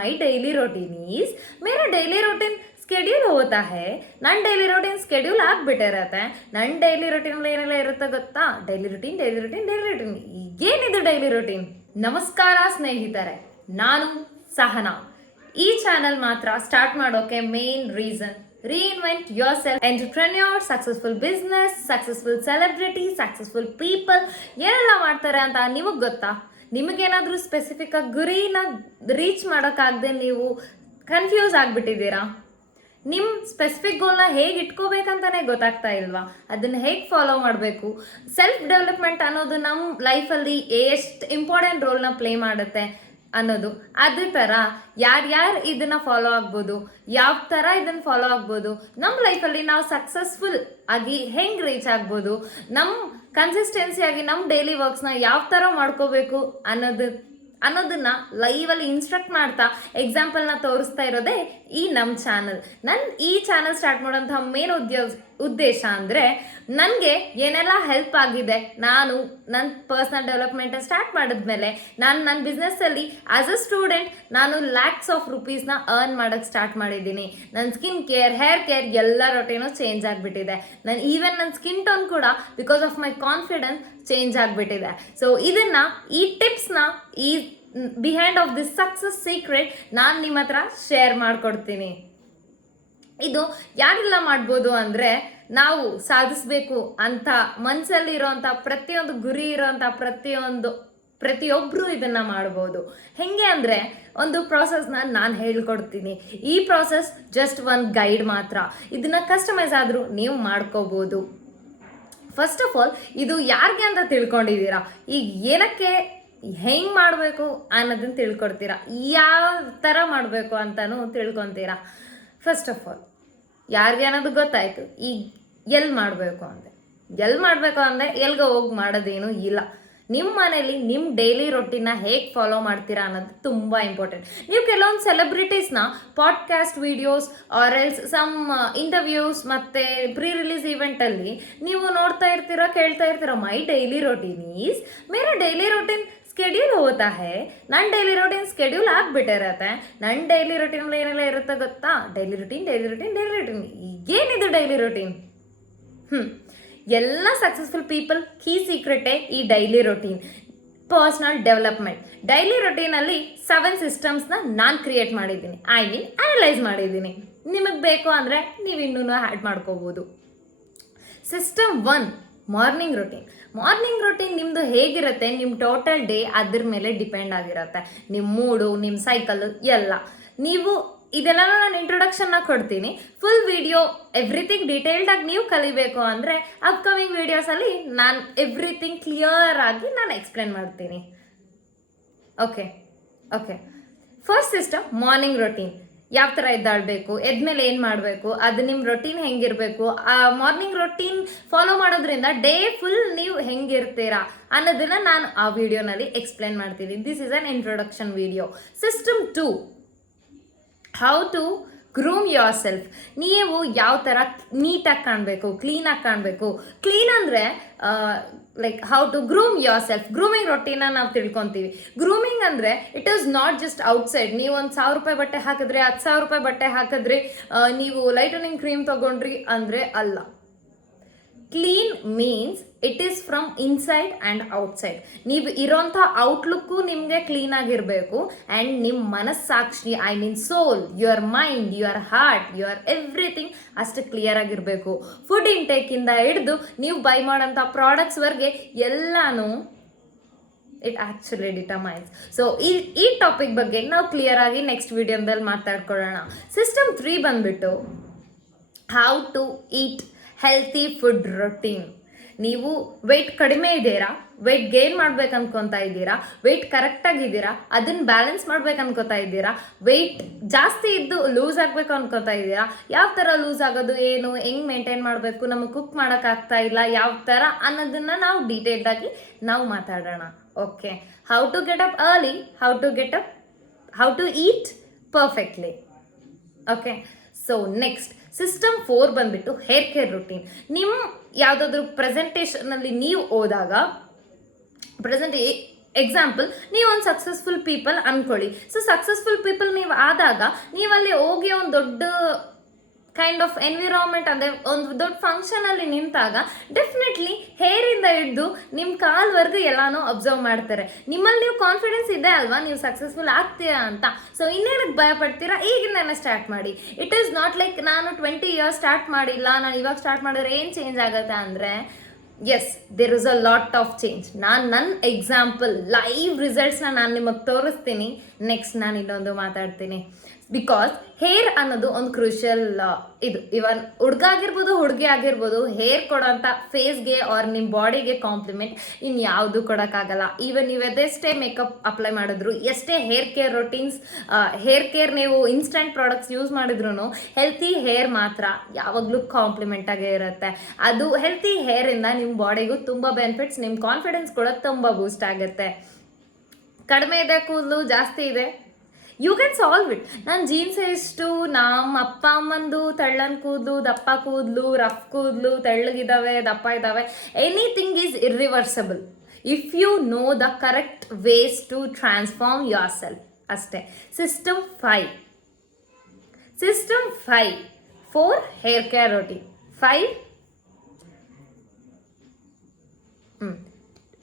My daily routine is मेरा daily routine schedule ಹೋಗ್ತಾ ಹೇ. ನನ್ನ ಡೈಲಿ ರೂಟೀನ್ ಸ್ಕೆಡ್ಯೂಲ್ ಆಗಿಬಿಟ್ಟಿರತ್ತೆ. ನನ್ನ ಡೈಲಿ ರೂಟೀನಲ್ಲಿ ಏನೆಲ್ಲ ಇರುತ್ತೆ ಗೊತ್ತಾ? Daily routine. ಏನಿದು ಡೈಲಿ ರೂಟೀನ್? ನಮಸ್ಕಾರ ಸ್ನೇಹಿತರೆ, ನಾನು ಸಹನಾ. ಈ ಚಾನಲ್ ಮಾತ್ರ ಸ್ಟಾರ್ಟ್ ಮಾಡೋಕೆ main reason, reinvent yourself, entrepreneur, successful business, successful celebrity, successful people ಏನೆಲ್ಲ ಮಾಡ್ತಾರೆ ಅಂತ ನಿಮಗೆ ಗೊತ್ತಾ? ನಿಮಗೇನಾದರೂ ಸ್ಪೆಸಿಫಿಕ್ ಆಗಿ ಗುರಿನ ರೀಚ್ ಮಾಡೋಕ್ಕಾಗದೆ ನೀವು ಕನ್ಫ್ಯೂಸ್ ಆಗಿಬಿಟ್ಟಿದ್ದೀರಾ? ನಿಮ್ಮ ಸ್ಪೆಸಿಫಿಕ್ ಗೋಲ್ನ ಹೇಗೆ ಇಟ್ಕೋಬೇಕಂತಲೇ ಗೊತ್ತಾಗ್ತಾ ಇಲ್ವಾ? ಅದನ್ನು ಹೇಗೆ ಫಾಲೋ ಮಾಡಬೇಕು? ಸೆಲ್ಫ್ ಡೆವಲಪ್ಮೆಂಟ್ ಅನ್ನೋದು ನಮ್ಮ ಲೈಫಲ್ಲಿ ಎಷ್ಟು ಇಂಪಾರ್ಟೆಂಟ್ ರೋಲ್ನ ಪ್ಲೇ ಮಾಡುತ್ತೆ ಅನ್ನೋದು. ಅದೇ ಥರ ಯಾರ್ಯಾರು ಇದನ್ನು ಫಾಲೋ ಆಗ್ಬೋದು, ಯಾವ ಥರ ಇದನ್ನು ಫಾಲೋ ಆಗ್ಬೋದು, ನಮ್ಮ ಲೈಫಲ್ಲಿ ನಾವು ಸಕ್ಸಸ್ಫುಲ್ ಆಗಿ ಹೆಂಗೆ ರೀಚ್ ಆಗ್ಬೋದು, ನಮ್ಮ ಕನ್ಸಿಸ್ಟೆನ್ಸಿಯಾಗಿ ನಮ್ಮ ಡೈಲಿ ವರ್ಕ್ಸ್ನ ಯಾವ ಥರ ಮಾಡ್ಕೋಬೇಕು ಅನ್ನೋದನ್ನ ಲೈವಲ್ಲಿ ಇನ್ಸ್ಟ್ರಕ್ಟ್ ಮಾಡ್ತಾ ಎಕ್ಸಾಂಪಲ್ನ ತೋರಿಸ್ತಾ ಇರೋದೇ ಈ ನಮ್ಮ ಚಾನಲ್. ಈ ಚಾನಲ್ ಸ್ಟಾರ್ಟ್ ಮಾಡೋಂಥ ಮೇನ್ ಉದ್ದೇಶ ಅಂದರೆ, ನನಗೆ ಏನೆಲ್ಲ ಹೆಲ್ಪ್ ಆಗಿದೆ, ನಾನು ನನ್ನ ಪರ್ಸ್ನಲ್ ಡೆವಲಪ್ಮೆಂಟ್ ಸ್ಟಾರ್ಟ್ ಮಾಡಿದ್ಮೇಲೆ ನಾನು ನನ್ನ ಬಿಸ್ನೆಸ್ಸಲ್ಲಿ ಆಸ್ ಅ ಸ್ಟೂಡೆಂಟ್ ನಾನು ಲ್ಯಾಕ್ಸ್ ಆಫ್ ರುಪೀಸ್ನ ಅರ್ನ್ ಮಾಡೋಕ್ಕೆ ಸ್ಟಾರ್ಟ್ ಮಾಡಿದ್ದೀನಿ. ನನ್ನ ಸ್ಕಿನ್ ಕೇರ್, ಹೇರ್ ಕೇರ್ ಎಲ್ಲ ರೊಟೀನು ಚೇಂಜ್ ಆಗಿಬಿಟ್ಟಿದೆ. ನನ್ನ ಸ್ಕಿನ್ ಟೋನ್ ಕೂಡ because of my confidence change ಆಗಿಬಿಟ್ಟಿದೆ. ಸೊ ಈ ಟಿಪ್ಸ್ನ ಈ behind of this success secret ನಾನು ನಿಮ್ಮ ಹತ್ರ ಶೇರ್ ಮಾಡಿಕೊಡ್ತೀನಿ. ಇದು ಯಾರೆಲ್ಲ ಮಾಡ್ಬೋದು ಅಂದರೆ, ನಾವು ಸಾಧಿಸಬೇಕು ಅಂತ ಮನಸ್ಸಲ್ಲಿ ಇರೋವಂಥ ಪ್ರತಿಯೊಂದು ಗುರಿ ಇರೋವಂಥ ಪ್ರತಿಯೊಬ್ಬರು ಇದನ್ನು ಮಾಡ್ಬೋದು. ಹೇಗೆ ಅಂದರೆ, ಒಂದು ಪ್ರಾಸೆಸ್ನ ನಾನು ಹೇಳ್ಕೊಡ್ತೀನಿ. ಈ ಪ್ರಾಸೆಸ್ ಜಸ್ಟ್ ಒಂದು ಗೈಡ್ ಮಾತ್ರ. ಇದನ್ನು ಕಸ್ಟಮೈಸ್ ಆದರೂ ನೀವು ಮಾಡ್ಕೋಬೋದು. ಫಸ್ಟ್ ಆಫ್ ಆಲ್, ಇದು ಯಾರಿಗೆ ಅಂತ ತಿಳ್ಕೊಂಡಿದ್ದೀರಾ? ಈಗ ಏನಕ್ಕೆ ಹೆಂಗೆ ಮಾಡಬೇಕು ಅನ್ನೋದನ್ನು ತಿಳ್ಕೊಡ್ತೀರಾ, ಯಾವ ಥರ ಮಾಡಬೇಕು ಅಂತಲೂ ತಿಳ್ಕೊತೀರಾ. ಫಸ್ಟ್ ಆಫ್ ಆಲ್, ಯಾರಿಗೆ ಅನ್ನೋದು ಗೊತ್ತಾಯಿತು. ಈಗ ಎಲ್ಲಿ ಮಾಡಬೇಕು ಅಂದರೆ ಎಲ್ಲಿಗೆ ಹೋಗಿ ಮಾಡೋದೇನು ಇಲ್ಲ. ನಿಮ್ಮ ಮನೇಲಿ ನಿಮ್ಮ ಡೈಲಿ ರೊಟೀನ್ನ ಹೇಗೆ ಫಾಲೋ ಮಾಡ್ತೀರಾ ಅನ್ನೋದು ತುಂಬ ಇಂಪಾರ್ಟೆಂಟ್. ನೀವು ಕೆಲವೊಂದು ಸೆಲೆಬ್ರಿಟೀಸ್ನ podcast videos or else some interviews ಮತ್ತು ಪ್ರೀ ರಿಲೀಸ್ ಇವೆಂಟಲ್ಲಿ ನೀವು ನೋಡ್ತಾ ಇರ್ತೀರಾ, ಕೇಳ್ತಾ ಇರ್ತೀರಾ, ಮೈ ಡೈಲಿ ರೂಟೀನ್ ಈಸ್ ಮೇರಾ ಡೈಲಿ ರೂಟೀನ್ ಸ್ಕೆಡ್ಯೂಲ್ ಹೋಗ್ತಾ ಹೇ. ನನ್ನ ಡೈಲಿ ರೂಟೀನ್ ಸ್ಕೆಡ್ಯೂಲ್ ಆಗಿಬಿಟ್ಟಿರತ್ತೆ. ನನ್ನ ಡೈಲಿ ರೂಟೀನಲ್ಲಿ ಏನೆಲ್ಲ ಇರುತ್ತೆ ಗೊತ್ತಾ? Daily routine. ಏನಿದು ಡೈಲಿ ರೂಟೀನ್? ಎಲ್ಲ ಸಕ್ಸಸ್ಫುಲ್ ಪೀಪಲ್ ಕೀ ಸೀಕ್ರೆಟೇ ಈ daily routine. Personal development daily ರೂಟೀನಲ್ಲಿ 7 ಸಿಸ್ಟಮ್ಸ್ನ ನಾನು ಕ್ರಿಯೇಟ್ ಮಾಡಿದ್ದೀನಿ, ಅನಲೈಸ್ ಮಾಡಿದ್ದೀನಿ. ನಿಮಗೆ ಬೇಕು ಅಂದರೆ ನೀವು ಇನ್ನೂ ಆ್ಯಡ್ ಮಾಡ್ಕೋಬೋದು. ಸಿಸ್ಟಮ್ 1, ಮಾರ್ನಿಂಗ್ ರೂಟೀನ್ ನಿಮ್ಮದು ಹೇಗಿರುತ್ತೆ, ನಿಮ್ಮ ಟೋಟಲ್ ಡೇ ಅದ್ರ ಮೇಲೆ ಡಿಪೆಂಡ್ ಆಗಿರುತ್ತೆ. ನಿಮ್ಮ ಮೂಡು, ನಿಮ್ಮ ಸೈಕಲ್ ಎಲ್ಲ. ನೀವು ಇದೆಲ್ಲ ನಾನು ಇಂಟ್ರೊಡಕ್ಷನ್ನ ಕೊಡ್ತೀನಿ. ಫುಲ್ ವಿಡಿಯೋ ಎವ್ರಿಥಿಂಗ್ ಡೀಟೇಲ್ಡಾಗಿ ನೀವು ಕಲಿಬೇಕು ಅಂದರೆ ಅಪ್ಕಮಿಂಗ್ ವೀಡಿಯೋಸಲ್ಲಿ ನಾನು ಎವ್ರಿಥಿಂಗ್ ಕ್ಲಿಯರ್ ಆಗಿ ನಾನು ಎಕ್ಸ್ಪ್ಲೇನ್ ಮಾಡ್ತೀನಿ. Okay. First system morning routine. ಯಾವ ಥರ ಎದ್ದಾಳಬೇಕು, ಎದ್ಮೇಲೆ ಏನು ಮಾಡಬೇಕು, ಅದು ನಿಮ್ಮ ರೊಟೀನ್ ಹೆಂಗಿರಬೇಕು, ಆ ಮಾರ್ನಿಂಗ್ ರೊಟೀನ್ ಫಾಲೋ ಮಾಡೋದ್ರಿಂದ ಡೇ ಫುಲ್ ನೀವು ಹೆಂಗಿರ್ತೀರಾ ಅನ್ನೋದನ್ನು ನಾನು ಆ ವಿಡಿಯೋನಲ್ಲಿ ಎಕ್ಸ್ಪ್ಲೇನ್ ಮಾಡ್ತೀನಿ. This is an introduction video. System 2, how to groom yourself. ನೀವು ಯಾವ ಥರ ನೀಟಾಗಿ ಕಾಣಬೇಕು, ಕ್ಲೀನಾಗಿ ಕಾಣಬೇಕು. ಕ್ಲೀನ್ ಅಂದರೆ like how to groom yourself. Grooming ರೊಟೀನ ನಾವು ತಿಳ್ಕೊತೀವಿ. ಗ್ರೂಮಿಂಗ್ ಅಂದರೆ it is not just outside. ನೀವು ಒಂದು 1000 ರೂಪಾಯಿ ಬಟ್ಟೆ ಹಾಕಿದ್ರಿ, 10,000 ರೂಪಾಯಿ ಬಟ್ಟೆ ಹಾಕಿದ್ರಿ, ನೀವು ಲೈಟನಿಂಗ್ ಕ್ರೀಮ್ ತೊಗೊಂಡ್ರಿ ಅಂದರೆ ಅಲ್ಲ. Clean means it is from inside and outside. ನೀವು ಇರೋಂಥ ಔಟ್ಲುಕ್ಕು ನಿಮಗೆ ಕ್ಲೀನ್ ಆಗಿರಬೇಕು. ಆ್ಯಂಡ್ ನಿಮ್ಮ ಮನಸ್ಸಾಕ್ಷಿ, soul, your mind, your heart, your everything ಅಷ್ಟು ಕ್ಲಿಯರ್ ಆಗಿರಬೇಕು. ಫುಡ್ ಇಂಟೇಕಿಂದ ಹಿಡಿದು ನೀವು ಬೈ ಮಾಡೋಂಥ ಪ್ರಾಡಕ್ಟ್ಸ್ವರೆಗೆ ಎಲ್ಲನೂ ಇಟ್ ಆ್ಯಕ್ಚುಲಿ ಡಿಟರ್ಮೈನ್ಸ್. ಸೊ ಈ ಟಾಪಿಕ್ ಬಗ್ಗೆ ನಾವು ಕ್ಲಿಯರ್ ಆಗಿ ನೆಕ್ಸ್ಟ್ ವಿಡಿಯೋದಲ್ಲಿ ಮಾತಾಡ್ಕೊಳ್ಳೋಣ. ಸಿಸ್ಟಮ್ 3 ಬಂದ್ಬಿಟ್ಟು how to eat healthy food routine. ನೀವು ವೆಯ್ಟ್ ಕಡಿಮೆ ಇದ್ದೀರಾ, ವೆಯ್ಟ್ ಗೇನ್ ಮಾಡ್ಬೇಕು ಅನ್ಕೊತಾ ಇದ್ದೀರಾ, ವೆಯ್ಟ್ ಕರೆಕ್ಟಾಗಿದ್ದೀರಾ, ಅದನ್ನು ಬ್ಯಾಲೆನ್ಸ್ ಮಾಡ್ಬೇಕು ಅನ್ಕೋತಾ ಇದ್ದೀರಾ, ವೆಯ್ಟ್ ಜಾಸ್ತಿ ಇದ್ದು ಲೂಸ್ ಆಗಬೇಕು ಅನ್ಕೋತಾ ಇದ್ದೀರಾ, ಯಾವ ಥರ ಲೂಸ್ ಆಗೋದು, ಏನು, ಹೆಂಗೆ ಮೇಂಟೈನ್ ಮಾಡಬೇಕು, ನಮಗೆ ಕುಕ್ ಮಾಡೋಕ್ಕಾಗ್ತಾ ಇಲ್ಲ, ಯಾವ ಥರ ಅನ್ನೋದನ್ನು ನಾವು ಡೀಟೇಲ್ಡಾಗಿ ನಾವು ಮಾತಾಡೋಣ. Okay. How to get up early, how to eat perfectly. Okay. So next system 4 ಬಂದ್ಬಿಟ್ಟು ಹೇರ್ ಕೇರ್ ರೂಟೀನ್. ನಿಮ್ಮ ಯಾವುದಾದ್ರೂ ಪ್ರೆಸೆಂಟೇಷನಲ್ಲಿ ನೀವು ಹೋದಾಗ ಎಕ್ಸಾಂಪಲ್, ನೀವು ಒಂದು ಸಕ್ಸಸ್ಫುಲ್ ಪೀಪಲ್ ಅನ್ಕೊಳ್ಳಿ. ಸೊ ಸಕ್ಸಸ್ಫುಲ್ ಪೀಪಲ್ ನೀವು ಆದಾಗ ನೀವಲ್ಲಿ ಹೋಗಿ ಒಂದು ದೊಡ್ಡ ಕೈಂಡ್ ಆಫ್ ಎನ್ವಿರಾನ್ಮೆಂಟ್ ಅಂದರೆ ಒಂದು ದೊಡ್ಡ ಫಂಕ್ಷನಲ್ಲಿ ನಿಂತಾಗ ಡೆಫಿನೆಟ್ಲಿ ಹೇರಿಂದ ಹಿಡಿದು ನಿಮ್ಮ ಕಾಲ್ವರೆಗೂ ಎಲ್ಲಾನು ಅಬ್ಸರ್ವ್ ಮಾಡ್ತಾರೆ. ನಿಮ್ಮಲ್ಲಿ ನೀವು ಕಾನ್ಫಿಡೆನ್ಸ್ ಇದೆ ಅಲ್ವಾ, ನೀವು ಸಕ್ಸಸ್ಫುಲ್ ಆಗ್ತೀರಾ ಅಂತ. ಸೊ ಇನ್ನೇನಕ್ಕೆ ಭಯ ಪಡ್ತೀರಾ, ಈಗಿಂದನೇ ಸ್ಟಾರ್ಟ್ ಮಾಡಿ. ಇಟ್ ಈಸ್ ನಾಟ್ ಲೈಕ್ ನಾನು 20 ಇಯರ್ಸ್ ಸ್ಟಾರ್ಟ್ ಮಾಡಿಲ್ಲ, ನಾನು ಇವಾಗ ಸ್ಟಾರ್ಟ್ ಮಾಡಿದ್ರೆ ಏನು ಚೇಂಜ್ ಆಗುತ್ತೆ ಅಂದರೆ, yes there is a lot of change. ನಾನು ನನ್ನ ಎಕ್ಸಾಂಪಲ್ ಲೈವ್ ರಿಸಲ್ಟ್ಸ್ನ ನಾನು ನಿಮಗೆ ತೋರಿಸ್ತೀನಿ. ನೆಕ್ಸ್ಟ್ ನಾನು ಇನ್ನೊಂದು ಮಾತಾಡ್ತೀನಿ. ಬಿಕಾಸ್ ಹೇರ್ ಅನ್ನೋದು ಒಂದು ಕ್ರೂಷಿಯಲ್ ಇದು. ಇವನ್ ಹುಡುಗ ಆಗಿರ್ಬೋದು ಹುಡುಗಿ ಆಗಿರ್ಬೋದು, ಹೇರ್ ಕೊಡೋಂಥ ಫೇಸ್ಗೆ ಆರ್ ನಿಮ್ಮ ಬಾಡಿಗೆ ಕಾಂಪ್ಲಿಮೆಂಟ್ ಇನ್ಯಾವುದು ಕೊಡೋಕ್ಕಾಗಲ್ಲ. ಈವನ್ ನೀವು ಅದೆಷ್ಟೇ ಮೇಕಪ್ ಅಪ್ಲೈ ಮಾಡಿದ್ರು, ಎಷ್ಟೇ hair care routines, hair care ನೀವು ಇನ್ಸ್ಟಂಟ್ ಪ್ರಾಡಕ್ಟ್ಸ್ ಯೂಸ್ ಮಾಡಿದ್ರು ಹೆಲ್ತಿ ಹೇರ್ ಮಾತ್ರ ಯಾವಾಗಲೂ ಕಾಂಪ್ಲಿಮೆಂಟ್ ಆಗೇ ಇರುತ್ತೆ. ಅದು ಹೆಲ್ತಿ ಹೇರಿಂದ ನಿಮ್ಮ ಬಾಡಿಗೂ ತುಂಬ ಬೆನಿಫಿಟ್ಸ್, ನಿಮ್ಮ ಕಾನ್ಫಿಡೆನ್ಸ್ ಕೂಡ ತುಂಬ ಬೂಸ್ಟ್ ಆಗುತ್ತೆ. ಕಡಿಮೆ ಇದೆ ಕೂದಲು, ಜಾಸ್ತಿ ಇದೆ, ಯು ಕ್ಯಾನ್ ಸಾಲ್ವ್ ಇಟ್. ನಾನು ಜೀನ್ಸ್ ಎಷ್ಟು, ನಮ್ಮ ಅಪ್ಪ ಅಮ್ಮಂದು ತೆಳ್ಳನ್ ಕೂದಲು, ದಪ್ಪ ಕೂದಲು, ರಫ್ ಕೂದಲು, ತೆಳ್ಳಗಿದ್ದಾವೆ, ದಪ್ಪ ಇದ್ದಾವೆ, anything is irreversible if you know the correct ways to transform yourself ಅಷ್ಟೇ. System 5 for hair care routine. 5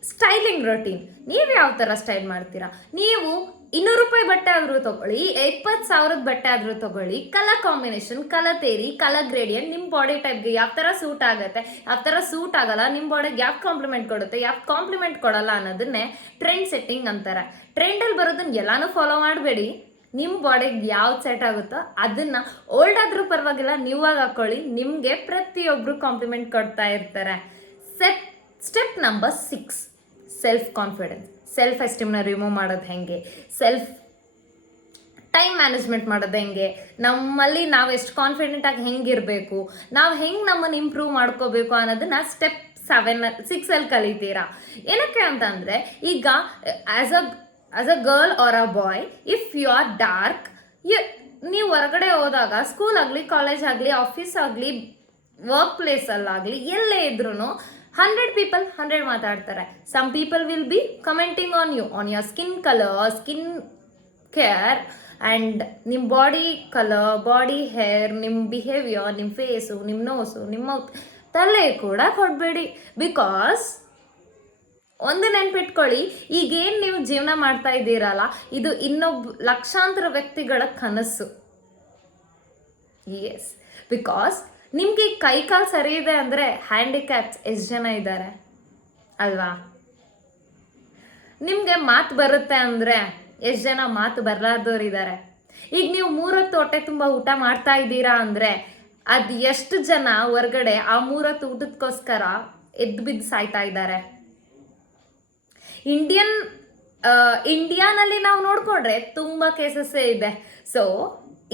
styling routine. ನೀವು ಯಾವ ಥರ ಸ್ಟೈಲ್ ಮಾಡ್ತೀರಾ? ನೀವು 200 ರೂಪಾಯಿ ಬಟ್ಟೆ ಆದರೂ ತೊಗೊಳ್ಳಿ, 20,000 ಬಟ್ಟೆ ಆದರೂ ತೊಗೊಳ್ಳಿ, colour combination, colour theory, colour gradient ನಿಮ್ಮ ಬಾಡಿ ಟೈಪ್ಗೆ ಯಾವ ಥರ ಸೂಟ್ ಆಗುತ್ತೆ, ಯಾವ ಥರ ಸೂಟ್ ಆಗಲ್ಲ, ನಿಮ್ಮ ಬಾಡಿಗೆ ಯಾವ ಕಾಂಪ್ಲಿಮೆಂಟ್ ಕೊಡುತ್ತೆ, ಯಾವ ಕಾಂಪ್ಲಿಮೆಂಟ್ ಕೊಡಲ್ಲ ಅನ್ನೋದನ್ನೇ ಟ್ರೆಂಡ್ ಸೆಟ್ಟಿಂಗ್ ಅಂತಾರೆ. ಟ್ರೆಂಡಲ್ಲಿ ಬರೋದನ್ನ ಎಲ್ಲಾನು ಫಾಲೋ ಮಾಡಬೇಡಿ. ನಿಮ್ಮ ಬಾಡಿಗೆ ಯಾವ್ದು ಸೆಟ್ ಆಗುತ್ತೋ ಅದನ್ನು ಓಲ್ಡ್ ಆದರೂ ಪರವಾಗಿಲ್ಲ ನೀವಾಗ ಹಾಕ್ಕೊಳ್ಳಿ, ನಿಮಗೆ ಪ್ರತಿಯೊಬ್ಬರು ಕಾಂಪ್ಲಿಮೆಂಟ್ ಕೊಡ್ತಾ ಇರ್ತಾರೆ. Step number 6, self confidence. Self ಎಸ್ಟೀಮ್ನ ರಿಮೂವ್ ಮಾಡೋದು ಹೆಂಗೆ, ಸೆಲ್ಫ್ ಟೈಮ್ ಮ್ಯಾನೇಜ್ಮೆಂಟ್ ಮಾಡೋದು ಹೆಂಗೆ, ನಮ್ಮಲ್ಲಿ ನಾವು ಎಷ್ಟು ಕಾನ್ಫಿಡೆಂಟಾಗಿ ಹೆಂಗಿರಬೇಕು, ನಾವು ಹೆಂಗೆ ನಮ್ಮನ್ನು ಇಂಪ್ರೂವ್ ಮಾಡ್ಕೋಬೇಕು ಅನ್ನೋದನ್ನ ಸ್ಟೆಪ್ 6 ಕಲಿತೀರಾ. ಏನಕ್ಕೆ ಅಂತಂದರೆ, ಈಗ as a girl or a boy, if you are dark, ನೀವು ಹೊರಗಡೆ ಹೋದಾಗ ಸ್ಕೂಲ್ ಆಗಲಿ, ಕಾಲೇಜ್ ಆಗಲಿ, ಆಫೀಸ್ ಆಗಲಿ, ವರ್ಕ್ ಪ್ಲೇಸಲ್ಲಾಗಲಿ, ಎಲ್ಲೇ ಇದ್ರೂ 100 people 100 ಮಾತಾಡ್ತಾರೆ. Some people will be commenting on you, on your skin colour, skin care and ನಿಮ್ಮ ಬಾಡಿ ಕಲರ್, ಬಾಡಿ ಹೇರ್, ನಿಮ್ಮ ಬಿಹೇವಿಯರ್, ನಿಮ್ಮ ಫೇಸು, ನಿಮ್ಮ ನೋಸು, ನಿಮ್ಮ ಮೌತ್. ತಲೆ ಕೂಡ ಕೊಡಬೇಡಿ. ಬಿಕಾಸ್ ಒಂದು ನೆನ್ಪಿಟ್ಕೊಳ್ಳಿ, ಈಗೇನು ನೀವು ಜೀವನ ಮಾಡ್ತಾ ಇದ್ದೀರಲ್ಲ, ಇದು ಲಕ್ಷಾಂತರ ವ್ಯಕ್ತಿಗಳ ಕನಸು. ಎಸ್, ಬಿಕಾಸ್ ನಿಮಗೆ ಕೈ ಕಾಲು ಸರಿ ಇದೆ ಅಂದರೆ ಹ್ಯಾಂಡಿಕ್ಯಾಪ್ಸ್ ಎಷ್ಟು ಜನ ಇದ್ದಾರೆ ಅಲ್ವಾ? ನಿಮಗೆ ಮಾತು ಬರುತ್ತೆ ಅಂದರೆ ಎಷ್ಟು ಜನ ಮಾತು ಬರಲಾರ್ದವ್ರು ಇದ್ದಾರೆ? ಈಗ ನೀವು 3 ಹೊತ್ತು ಹೊಟ್ಟೆ ತುಂಬ ಊಟ ಮಾಡ್ತಾ ಇದ್ದೀರಾ ಅಂದರೆ ಅದು ಎಷ್ಟು ಜನ ಹೊರಗಡೆ ಆ 3 ಹೊತ್ತು ಊಟಕ್ಕೋಸ್ಕರ ಎದ್ದು ಬಿದ್ದು ಸಾಯ್ತಾ ಇದ್ದಾರೆ? ಇಂಡಿಯಾನಲ್ಲಿ ನಾವು ನೋಡ್ಕೊಂಡ್ರೆ ತುಂಬ ಕೇಸಸ್ಸೇ ಇದೆ. ಸೊ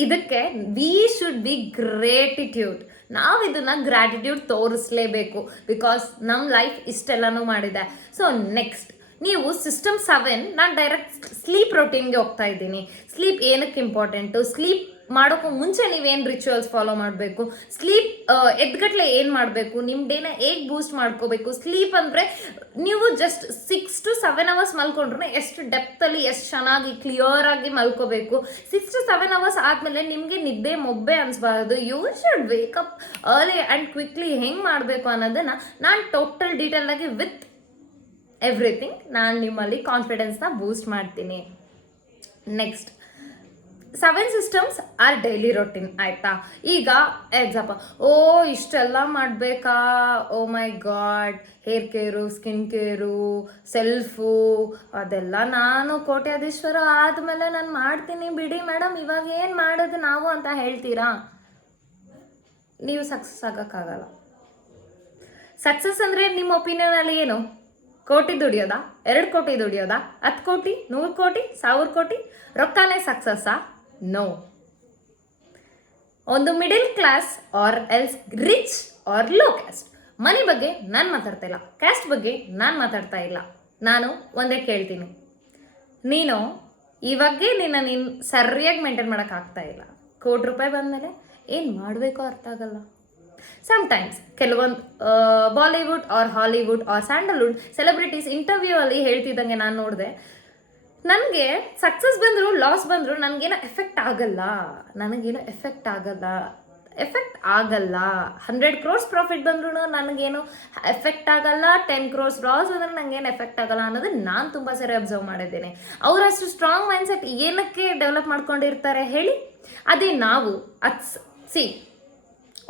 ಇದಕ್ಕೆ ವಿ ಶುಡ್ ಬಿ ಗ್ರೇಟಿಟ್ಯೂಡ್. ನಾವು ಇದನ್ನು ಗ್ರ್ಯಾಟಿಟ್ಯೂಡ್ ತೋರಿಸ್ಲೇಬೇಕು. ಬಿಕಾಸ್ ನಮ್ಮ ಲೈಫ್ ಇಷ್ಟೆಲ್ಲನೂ ಮಾಡಿದೆ. ಸೊ ನೆಕ್ಸ್ಟ್ ನೀವು ಸಿಸ್ಟಮ್ 7, ನಾನು ಡೈರೆಕ್ಟ್ ಸ್ಲೀಪ್ ರೊಟೀನ್ಗೆ ಹೋಗ್ತಾ ಇದ್ದೀನಿ. ಸ್ಲೀಪ್ ಏನಕ್ಕೆ ಇಂಪಾರ್ಟೆಂಟು, ಸ್ಲೀಪ್ ಮಾಡೋಕ್ಕೂ ಮುಂಚೆ ನೀವೇನು ರಿಚುವಲ್ಸ್ ಫಾಲೋ ಮಾಡಬೇಕು, ಸ್ಲೀಪ್ ಎದ್ಗಟ್ಲೆ ಏನು ಮಾಡಬೇಕು, ನಿಮ್ಮ ಡೇನ ಹೇಗೆ ಬೂಸ್ಟ್ ಮಾಡ್ಕೋಬೇಕು. ಸ್ಲೀಪ್ ಅಂದರೆ ನೀವು ಜಸ್ಟ್ 6 to 7 hours ಮಲ್ಕೊಂಡ್ರೆ ಎಷ್ಟು ಡೆಪ್ತಲ್ಲಿ, ಎಷ್ಟು ಚೆನ್ನಾಗಿ ಕ್ಲಿಯರಾಗಿ ಮಲ್ಕೋಬೇಕು. 6 to 7 hours ಆದಮೇಲೆ ನಿಮಗೆ ನಿದ್ದೆ ಮೊಬ್ಬೆ ಅನಿಸ್ಬಾರ್ದು. You should wake up early and quickly. ಹೆಂಗೆ ಮಾಡಬೇಕು ಅನ್ನೋದನ್ನು ನಾನು ಟೋಟಲ್ ಡೀಟೇಲಾಗಿ ವಿತ್ ಎವ್ರಿಥಿಂಗ್ ನಾನು ನಿಮ್ಮಲ್ಲಿ ಕಾನ್ಫಿಡೆನ್ಸ್ನ ಬೂಸ್ಟ್ ಮಾಡ್ತೀನಿ. Next 7 systems are daily routine. ಆಯಿತಾ? ಈಗ ಎಕ್ಸಾಂಪಲ್, ಇಷ್ಟೆಲ್ಲ ಮಾಡಬೇಕಾ, oh my god, hair care, skin care, self, ಅದೆಲ್ಲ ನಾನು ಕೋಟ್ಯಾಧೀಶ್ವರ ಆದಮೇಲೆ ನಾನು ಮಾಡ್ತೀನಿ ಬಿಡಿ ಮೇಡಮ್, ಇವಾಗ ಏನು ಮಾಡೋದು ನಾವು ಅಂತ ಹೇಳ್ತೀರಾ? ನೀವು ಸಕ್ಸಸ್ ಆಗೋಕ್ಕಾಗಲ್ಲ. ಸಕ್ಸಸ್ ಅಂದರೆ ನಿಮ್ಮ ಒಪಿನಿಯನಲ್ಲಿ ಏನು? ಕೋಟಿ ದುಡಿಯೋದಾ, 2 ಕೋಟಿ ದುಡಿಯೋದಾ, 10 ಕೋಟಿ, 100 ಕೋಟಿ, 1000 ಕೋಟಿ? ರೊಕ್ಕನೇ ಸಕ್ಸಸ್ಸಾ? ನೋ. ಒಂದು middle class or else rich or low caste. Money ಬಗ್ಗೆ ನಾನು ಮಾತಾಡ್ತಾ ಇಲ್ಲ, ಕ್ಯಾಸ್ಟ್ ಬಗ್ಗೆ ನಾನು ಮಾತಾಡ್ತಾ ಇಲ್ಲ. ನಾನು ಒಂದೇ ಕೇಳ್ತೀನಿ, ನೀನು ಇವಾಗೇ ನೀನು ಸರಿಯಾಗಿ ಮೇಂಟೈನ್ ಮಾಡೋಕ್ಕಾಗ್ತಾ ಇಲ್ಲ, ₹1 ಕೋಟಿ ಬಂದಮೇಲೆ ಏನು ಮಾಡಬೇಕೋ ಅರ್ಥ ಆಗಲ್ಲ. ಸಮ್ಟೈಮ್ಸ್ ಕೆಲವೊಂದು Bollywood or Hollywood or Sandalwood celebrities interview ಅಲ್ಲಿ ಹೇಳ್ತಿದ್ದಂಗೆ ನಾನು ನೋಡಿದೆ, ನನಗೆ ಸಕ್ಸಸ್ ಬಂದರೂ ಲಾಸ್ ಬಂದರೂ ನನಗೇನೋ ಎಫೆಕ್ಟ್ ಆಗಲ್ಲ, ಎಫೆಕ್ಟ್ ಆಗಲ್ಲ. 100 crores ಪ್ರಾಫಿಟ್ ಬಂದ್ರೂ ನನಗೇನು ಎಫೆಕ್ಟ್ ಆಗಲ್ಲ, 10 crores ಲಾಸ್ ಅಂದ್ರೆ ನನಗೇನು ಎಫೆಕ್ಟ್ ಆಗಲ್ಲ ಅನ್ನೋದು ನಾನು ತುಂಬ ಸರಿ ಅಬ್ಸರ್ವ್ ಮಾಡಿದ್ದೇನೆ. ಅವರಷ್ಟು ಸ್ಟ್ರಾಂಗ್ ಮೈಂಡ್ಸೆಟ್ ಏನಕ್ಕೆ ಡೆವಲಪ್ ಮಾಡ್ಕೊಂಡಿರ್ತಾರೆ ಹೇಳಿ? ಅದೇ ನಾವು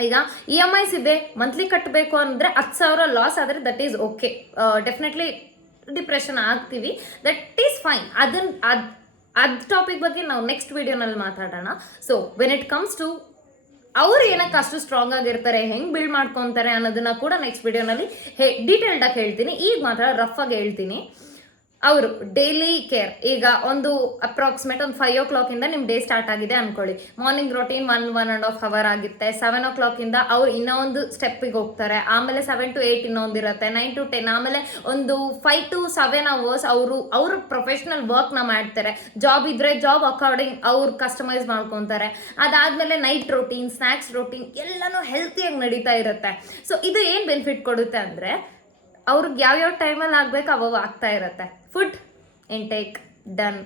ಈಗ EMIs ಇದೆ, ಮಂತ್ಲಿ ಕಟ್ಟಬೇಕು ಅಂದರೆ 10,000 ಲಾಸ್ ಆದರೆ that is okay, definitely depression ಆಗ್ತೀವಿ, ದಟ್ ಈಸ್ ಫೈನ್. ಅದು ಟಾಪಿಕ್ ಬಗ್ಗೆ ನಾವು ನೆಕ್ಸ್ಟ್ ವಿಡಿಯೋನಲ್ಲಿ ಮಾತಾಡೋಣ. So when it comes to ಅವ್ರು ಏನಕ್ಕೆ ಅಷ್ಟು ಸ್ಟ್ರಾಂಗ್ ಆಗಿರ್ತಾರೆ, ಹೆಂಗೆ ಬಿಲ್ಡ್ ಮಾಡ್ಕೊತಾರೆ ಅನ್ನೋದನ್ನ ಕೂಡ ನೆಕ್ಸ್ಟ್ ವಿಡಿಯೋನಲ್ಲಿ ಡೀಟೇಲ್ಡಾಗಿ ಹೇಳ್ತೀನಿ. ಈಗ ಮಾತ್ರ ರಫ್ ಆಗಿ ಹೇಳ್ತೀನಿ. ಅವರು ಡೈಲಿ ಕೇರ್, ಈಗ ಒಂದು ಅಪ್ರಾಕ್ಸಿಮೇಟ್ ಒಂದು 5 o'clock ನಿಮ್ಮ ಡೇ ಸ್ಟಾರ್ಟ್ ಆಗಿದೆ ಅನ್ಕೊಳ್ಳಿ. ಮಾರ್ನಿಂಗ್ ರೊಟೀನ್ 1.5 hour ಆಗುತ್ತೆ. 7 o'clock ಅವರು ಇನ್ನೊಂದು ಸ್ಟೆಪ್ಪಿಗೆ ಹೋಗ್ತಾರೆ. ಆಮೇಲೆ 7 to 8 ಇನ್ನೊಂದು ಇರುತ್ತೆ, 9 to 10, ಆಮೇಲೆ ಒಂದು 5 to 7 hours ಅವ್ರ ಪ್ರೊಫೆಷ್ನಲ್ ವರ್ಕ್ನ ಮಾಡ್ತಾರೆ. ಜಾಬ್ ಇದ್ರೆ ಜಾಬ್ ಅಕಾರ್ಡಿಂಗ್ ಅವ್ರು ಕಸ್ಟಮೈಸ್ ಮಾಡ್ಕೊತಾರೆ. ಅದಾದಮೇಲೆ ನೈಟ್ ರೊಟೀನ್, ಸ್ನ್ಯಾಕ್ಸ್ ರೊಟೀನ್ ಎಲ್ಲನೂ ಹೆಲ್ತಿಯಾಗಿ ನಡೀತಾ ಇರುತ್ತೆ. ಸೊ ಇದು ಏನು ಬೆನಿಫಿಟ್ ಕೊಡುತ್ತೆ ಅಂದರೆ ಅವ್ರಿಗೆ ಯಾವ್ಯಾವ ಟೈಮಲ್ಲಿ ಆಗಬೇಕು ಅವಾಗ ಆಗ್ತಾ ಇರುತ್ತೆ. Food intake done,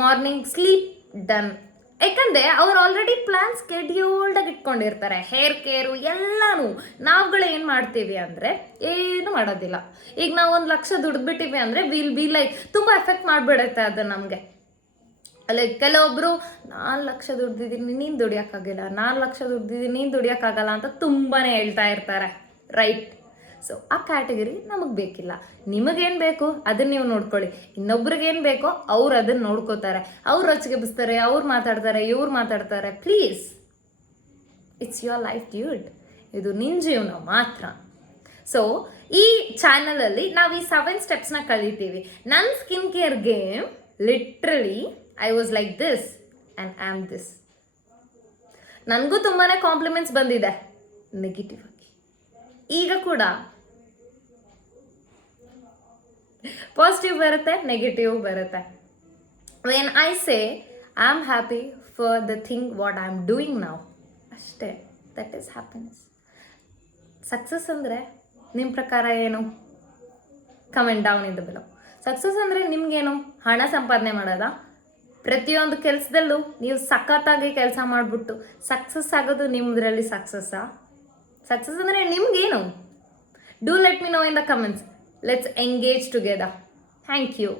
morning sleep done. ಯಾಕಂದರೆ ಅವ್ರು ಆಲ್ರೆಡಿ ಪ್ಲಾನ್ ಸ್ಕೆಡ್ಯೂಲ್ಡಾಗಿ ಇಟ್ಕೊಂಡಿರ್ತಾರೆ. ಹೇರ್ ಕೇರು ಎಲ್ಲನೂ. ನಾವುಗಳು ಏನು ಮಾಡ್ತೀವಿ ಅಂದರೆ ಏನು ಮಾಡೋದಿಲ್ಲ. ಈಗ ನಾವು 1 ಲಕ್ಷ ದುಡ್ದುಬಿಟ್ಟಿವಿ ಅಂದರೆ ವಿಲ್ ಬಿ ಲೈಕ್ ತುಂಬ ಎಫೆಕ್ಟ್ ಮಾಡಿಬಿಡುತ್ತೆ ಅದು ನಮಗೆ. ಲೈಕ್ ಕೆಲವೊಬ್ಬರು 4 ಲಕ್ಷ ದುಡ್ದಿದ್ದೀನಿ ನೀನು ದುಡಿಯೋಕ್ಕಾಗಿಲ್ಲ, 4 ಲಕ್ಷ ದುಡ್ದಿದ್ದೀನಿ ನೀನು ದುಡಿಯೋಕ್ಕಾಗಲ್ಲ ಅಂತ ತುಂಬಾ ಹೇಳ್ತಾ ಇರ್ತಾರೆ, ರೈಟ್? ಸೊ ಆ ಕ್ಯಾಟಗರಿ ನಮಗೆ ಬೇಕಿಲ್ಲ. ನಿಮಗೇನು ಬೇಕು ಅದನ್ನು ನೀವು ನೋಡ್ಕೊಳ್ಳಿ, ಇನ್ನೊಬ್ರಿಗೇನು ಬೇಕೋ ಅವ್ರು ಅದನ್ನು ನೋಡ್ಕೋತಾರೆ. ಅವ್ರು ರೊಚ್ಚಿಗೆಬ್ಬಿಸ್ತಾರೆ, ಅವ್ರು ಮಾತಾಡ್ತಾರೆ, ಇವ್ರು ಮಾತಾಡ್ತಾರೆ. Please, it's your life dude, ಇದು ನಿನ್ನ ಜೀವನ ಮಾತ್ರ. ಸೊ ಈ ಚಾನಲಲ್ಲಿ ನಾವು ಈ 7 ಸ್ಟೆಪ್ಸ್ನ ಕಲಿತೀವಿ. ನನ್ನ skin care game literally I was like this and I am this. ನನಗೂ ತುಂಬಾ ಕಾಂಪ್ಲಿಮೆಂಟ್ಸ್ ಬಂದಿದೆ ನೆಗೆಟಿವ್ ಆಗಿ. ಈಗ ಕೂಡ ಪಾಸಿಟಿವ್ ಬರುತ್ತೆ, ನೆಗೆಟಿವ್ ಬರುತ್ತೆ. When I say I am happy for the thing what I am doing ನಾವು, ಅಷ್ಟೇ, ದಟ್ ಈಸ್ ಹ್ಯಾಪಿನೆಸ್. ಸಕ್ಸಸ್ ಅಂದರೆ ನಿಮ್ಮ ಪ್ರಕಾರ ಏನು? Comment down in the below. Success ಅಂದರೆ ನಿಮಗೇನು? ಹಣ ಸಂಪಾದನೆ ಮಾಡೋದಾ? ಪ್ರತಿಯೊಂದು ಕೆಲಸದಲ್ಲೂ ನೀವು ಸಖತ್ತಾಗಿ ಕೆಲಸ ಮಾಡಿಬಿಟ್ಟು ಸಕ್ಸಸ್ ಆಗೋದು ನಿಮ್ಮದ್ರಲ್ಲಿ ಸಕ್ಸಸ್ಸಾ? ಸಕ್ಸಸ್ ಅಂದರೆ ನಿಮ್ಗೇನು? Do let me know in the comments. Let's engage together. Thank you.